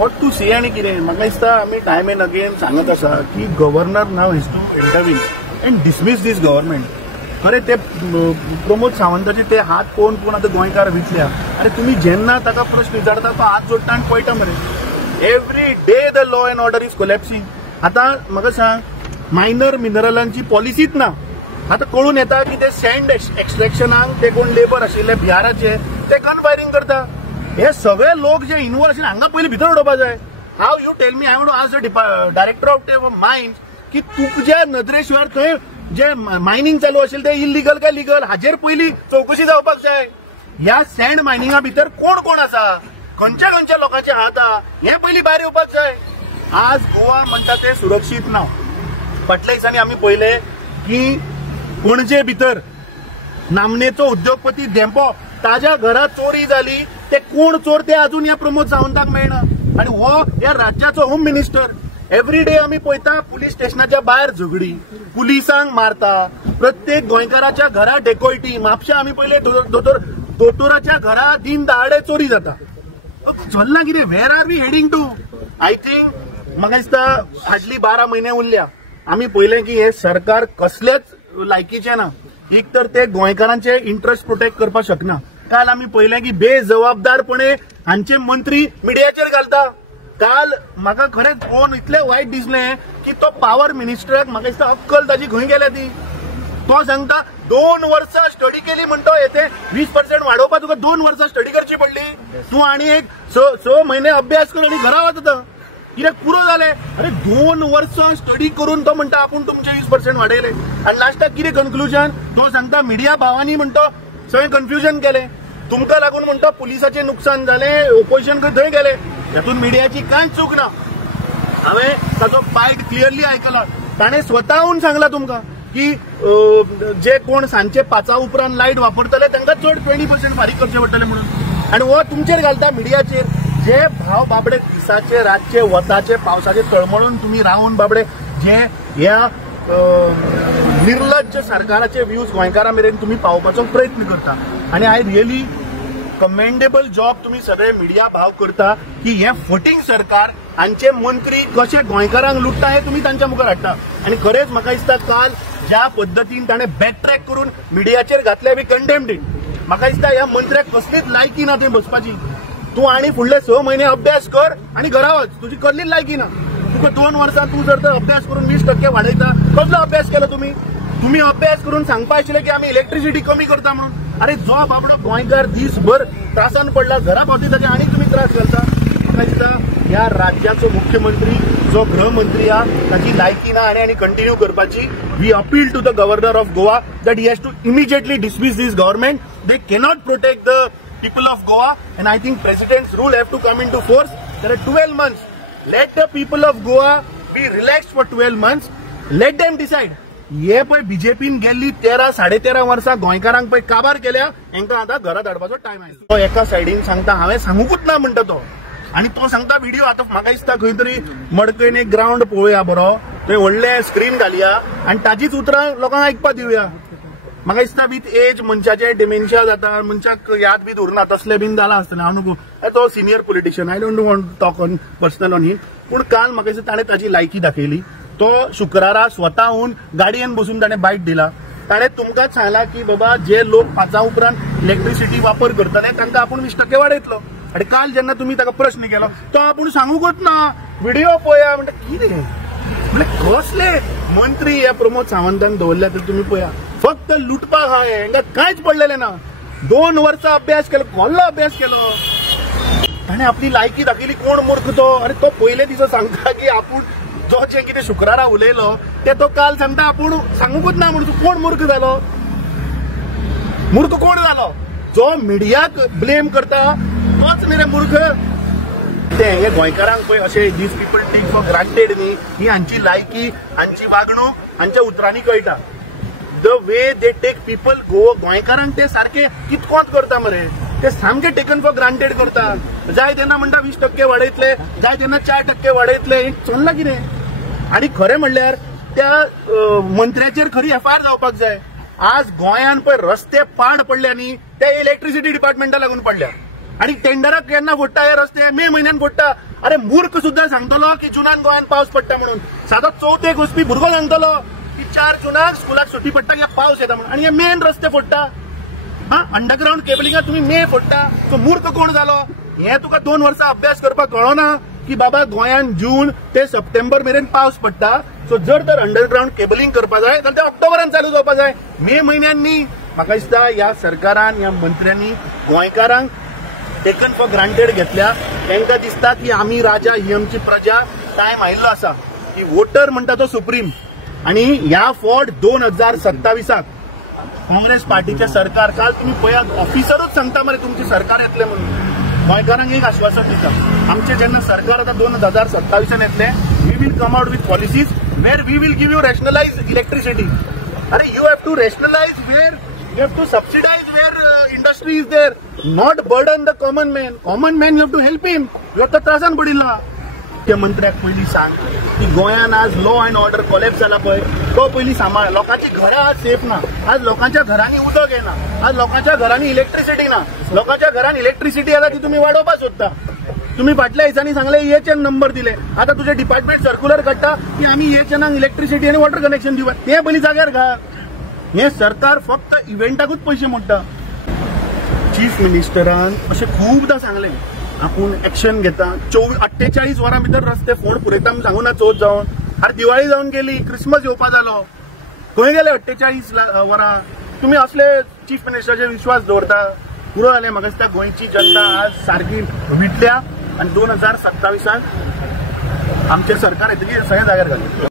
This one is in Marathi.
व्हॉट टू से आनी कितें म्हाका दिसता आमी टायम एंड अगेन सांगत आसा की governor now has to intervene and dismiss this government. खरें ते प्रमोद सावंताचे ते हात पळोवन आतां गोंयकार विचल्या. अरे तुम्ही जेन्ना ताका प्रश्न विचारता तो हात जोडटा आनी पळयटा मरे. Every day the law and order is collapsing. आतां म्हाका सांग मायनर मिनरलांची पॉलिसीच ना. आता कळून येता की ते सँड एक्सट्रॅक्शनाक ते कोण लेबर आशिल्ले बिहाराचे ते गन फायरिंग करता. हे सगळे लोक जे इन्वॉल्व आशिल्ले हांगा पयलीं भितर उडोवपा जाय. How you tell me I want to ask the director of mines की तुझ्या नदरेशिवाय थंय जे मायनिंग चालू आशिल्लें ते इलिगल काय लिगल हाजेर पयलीं चौकशी जावपाक जाय. ह्या सँड मायनिंगा भितर कोण कोण आसा, खंयच्या खंयच्या लोकांचे हात आहा हें पयलीं भायर येवपाक जाय. आज गोवा म्हणटा ते सुरक्षीत ना. फाटल्या दिसांनी आमी पळयलें की पणजे भितर नामनेचो उद्योगपती धेंपो ताज्या घरा चोरी जाली. ते कोण चोर ते अजून ह्या प्रमोद सावंताक मेळना. आनी हो ह्या राज्याचो होम मिनिस्टर. एवरी डे आमी पळयता पुलीस स्टेशनाच्या भायर झगडी, पुलिसांक मारता, प्रत्येक गोंयकाराच्या घरा डेकोयटी. म्हापशा आमी पयले दोतोराच्या घरा दिन दहाडे चोरी जाता. चल्ला कितें? Where are we heading to? I think म्हाका दिसता हार्डली 12 म्हयने उरल्या. आमी पळयलें की हे सरकार कसलेच लायकीचे ना. एक तर ते गोंयकारांचे इंटरेस्ट प्रोटेक्ट करपाक शकना. काल आमी पळयलें की बेजबाबदारपणे हांचे मंत्री मिडियाचेर घालता. काल म्हाका खरेंच पळोवन इतलें वायट दिसलें की तो पावर मिनिस्टराक म्हाका दिसता अक्कल ताजी खंय गेल्या ती. तो सांगता 2 वर्सां स्टडी केली म्हणतो येते 20% वाडोवपाक तुका 2 वर्सां स्टडी करची पडली. तूं आनी एक 6 म्हयने अभ्यास कर आनी घरा वता. कित्याक पुरो जालें? अरे 2 वर्सां स्टडी करून तो म्हणटा आपूण तुमचे 20% वाडयले. आनी लास्टाक कितें कन्क्लुजन? तो सांगता मिडिया भावांनी म्हणतो सगळें कन्फ्युजन केलें. तुमकां लागून म्हणतो पुलिसाचें नुकसान जालें, ओपोजिशन थंय गेले. हातून मिडियाची कांयच चूक ना. हांवें ताचो फायट क्लियरली आयकला. ताणें स्वताहून सांगला तुमकां की जे कोण सांजचे 5 उपरांत लायट वापरतले तांकां चड 20% फारीक करचे पडटले म्हणून. आनी हो तुमचेर घालता मिडियाचेर. जे भाव बाबडे दिसाचे रातचे वताचे पावसाचे तळमळून तुम्ही राहून बाबडे जे ह्या निर्लज्ज सरकाराचे व्ह्यूज गोंयकारां मेरेन तुम्ही पावोवपाचो प्रयत्न करता. आनी आय रियली कमेंडेबल जॉब तुम्ही सगळे मिडिया भाव करता की हे फटींग सरकार हांचे मंत्री कशे गोंयकारांक लुटता हे तुम्ही तांच्या मुखार हाडटा. आनी खरेंच म्हाका दिसता काल ज्या पद्दतीन ताणें बॅकट्रॅक करून मिडियाचेर घातले वी कंडेम्ड इट. म्हाका दिसता ह्या मंत्र्याक कसलीच लायकी ना थंय बसपाची. तू आणि फुडले 6 महिने अभ्यास कर आणि घरा वच. तुझी कसलीच लायकी ना. तुका 2 वर्सां तू जर अभ्यास करून 20% वाडयता. कसलो अभ्यास केलो तुम्ही? तुम्ही अभ्यास करून सांगपा आशिल्ले की आमी इलेक्ट्रिसिटी कमी करता म्हणून. अरे जो बाबडो गोंयकार दिसभर त्रासान पडला घरा पावती ताचे आनी तुम्ही त्रास घालता. म्हाका दिसता ह्या राज्याचो मुख्यमंत्री जो गृहमंत्री हा ताची लायकी ना आनी कंटिन्यू करपाची. We appeal to the governor of Goa that he has to immediately dismiss this government. They cannot protect the people of Goa, and I think President's rule have to come into force. There are 12 months. Let the people of Goa be relaxed for 12 months. Let them decide. हे पळय बीजेपीन गेल्ली 13-13.5 वर्सां गोंयकारांक पळय काबार केल्या. हांकां आतां घरा धाडपाचो टायम आयलो. तो एका सायडीन सांगता हांवें सांगूकूच ना म्हणटा तो. आनी तो सांगता व्हिडिओ आतां म्हाका दिसता खंय तरी मडकयन एक ग्राउंड पळोवया बरो. थंय व्हडलें स्क्रीन घालया आनी ताजीच उतरां लोकांक आयकपा दिवया. म्हाका दिसता विथ एज मनशाचे डिमेन्शिया जाता, मनशाक याद बीन उरना तसले बीन जाला आसतलें. हांव नको तो senior politician. I don't want to talk on personal on him. पूण काल म्हाका दिसता ताणें ताची लायकी दाखयली. तो शुक्रारा स्वताहून गाडयेन बसून ताणें बायट दिला. ताणें तुमकांच सांगला की बाबा जे लोक 5 उपरांत इलेक्ट्रिसिटी वापर करतले तांकां आपूण 20% वाडयतलो. आनी काल जेन्ना तुमी ताका प्रश्न केलो तो आपूण सांगूकच ना. व्हिडिओ पळया म्हणटा कितें म्हणजे कसले मंत्री ह्या प्रमोद सावंतान दवरल्या तर तुम्ही पळया. फक्त लुटपाक हाय हांकां कांयच पडलेलें ना. 2 वर्सां अभ्यास केलो. कसलो अभ्यास केलो? ताणें आपली लायकी दाखयली. कोण मूर्ख तो? अरे तो पयले दिसा सांगता की आपूण जो जे कितें शुक्रारा उलयलो ते तो काल सांगता आपूण सांगूकच ना म्हणून. तूं कोण मूर्ख जालो? मूर्ख कोण जालो? जो मिडियाक ब्लेम करता तोच न्ही रे मूर्ख. ते हे गोंयकारांक पळय अशे these people take for granted न्ही. ही हांची लायकी, हांची वागणूक हांच्या उतरांनी कळटा. The way they take people गोंयकारांक ते सारखे कितकोच करता मरे. ते सामके टेकन फॉर ग्रांटेड करता. जाय तेन्ना म्हणटा 20% वाडयतले, जाय तेन्ना 4% वाडयतले. चल्लां कितें? आनी खरें म्हणल्यार त्या मंत्र्याचेर खरी FIR जावपाक जाय. आज गोंयान पळय रस्ते पाड पडल्या न्ही ते इलेक्ट्रिसिटी डिपार्टमेंटा लागून पडल्या. आणि टेंडराक केन्ना फोडटा हे रस्ते? मे म्हयन्यान फोडटा. अरे मूर्ख सुद्धा सांगतलो की जुनान गोंयान पावस पडटा म्हणून. सादो चवथेक वचपी भुरगो सांगतलो की 4 जुनाक स्कुलाक सुटी पडटा कित्याक पावस येता म्हणून, आणि हे मेन रस्ते फोडटा. अंडरग्राउंड केबलिंगात तुम्ही मे फोडटा. तो मूर्ख कोण जालो? हे तुका 2 वर्सां अभ्यास करपाक कळना की बाबा गोंयान जून ते सप्टेंबर मेरेन पावस पडटा. सो जर तर अंडरग्राउंड केबलिंग करपा जाय जाल्यार ते ऑक्टोबरान चालू जावपा जाय, मे म्हयन्यांनी. म्हाका दिसता ह्या सरकारान ह्या मंत्र्यांनी गोंयकारांक टेकन फॉर ग्रांटेड घेतल्या. तांकां दिसता की आमी राजा ही आमची प्रजा. टायम आयिल्लो आसा की वोटर म्हणटा तो सुप्रीम. आणि ह्या फावट 2027 काँग्रेस पार्टीचे सरकार, काल तुम्ही पळयात ऑफिसरूच सांगता मरे तुमचे सरकार येतले म्हणून. गोंयकारांक एक आश्वासन दिता, आमचे जेन्ना सरकार आता 2027 येतले, we will come out with policies where we will give you rationalize electricity. अरे you have to rationalize where you have to subsidize where industry is there, not burden the common man. Common man you have to help him. You have to त्रासान पडिल्ला. त्या मंत्र्याक पयलीं सांग की गोंयान आज लॉ अँड ऑर्डर कोलॅप्स जाला पळय, तो पयलीं सांबाळ. लोकांची घरां आज सेफ ना. आज लोकांच्या घरांनी उदक येना. आज लोकांच्या घरांनी इलेक्ट्रिसिटी ना. लोकांच्या घरांत इलेक्ट्रिसिटी आसा ती तुम्ही वाडोवपाक सोदता. तुम्ही फाटल्या दिसांनी सांगले EHN नंबर दिले. आता तुझे डिपार्टमेंट सर्क्युलर काडटा की आमी EHNाक इलेक्ट्रिसिटी आणि वॉटर कनेक्शन दिवप. ते पयलीं जाग्यार घाल. हे सरकार फक्त इव्हेंटाकूच पैसे मोडटा. चीफ मिनिस्टरान अशें खूबदां सांगलें आपूण एक्शन घेता. 48 वरां भितर रस्ते फोड पुरयता म्हूण सांगून चवथ जावन. अरे दिवाळी जावन गेली, क्रिसमस येवपा जालो, खंय गेले 48 वरां? तुम्ही असले चीफ मिनिस्टराचेर विश्वास दवरता? पुरो जालें. म्हाका दिसता गोंयची जनता आज सारकी विटल्या आणि 2027 आमचे सरकार येतकीर सगळे जाग्यार घालतले.